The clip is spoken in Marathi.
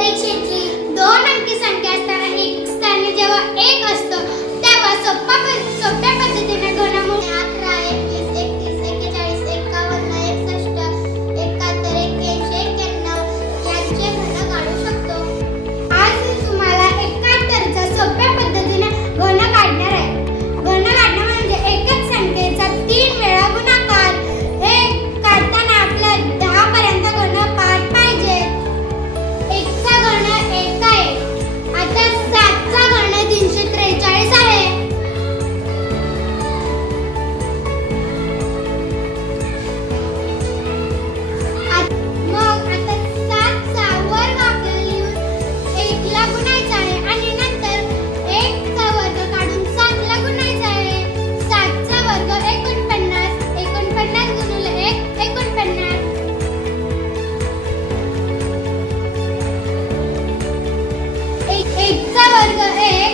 परीक्षेची 2 अंकी संख्या असताना एक स्थानी जेव्हा 1 असतो तेव्हा सोप्या पद्धतीने घनमूळ 11, 21, 31, 41, 51, 61, 71, 81, 91 यांचे घन काढू शकतो. आज मी तुम्हाला 71 चा सोप्या पद्धतीने घन काढणार आहे. घन काढणं म्हणजे एकच संख्येचा 3 वेळा गुणाकार. हे काढताना आपल्याला 10 पर्यंत घन पाठ पाहिजे. 1 चा घन 1 आहे. आता 7 चा घन 343 आहे. मग आता 7 चा वर्ग आपल्याला लिहून 1 ला गुणायचा आहे आणि नंतर 1 चा वर्ग काढून 7 ला गुणायचा आहे. 7 चा वर्ग 49. 49 गुणिले 1 49. 1 चा वर्ग 1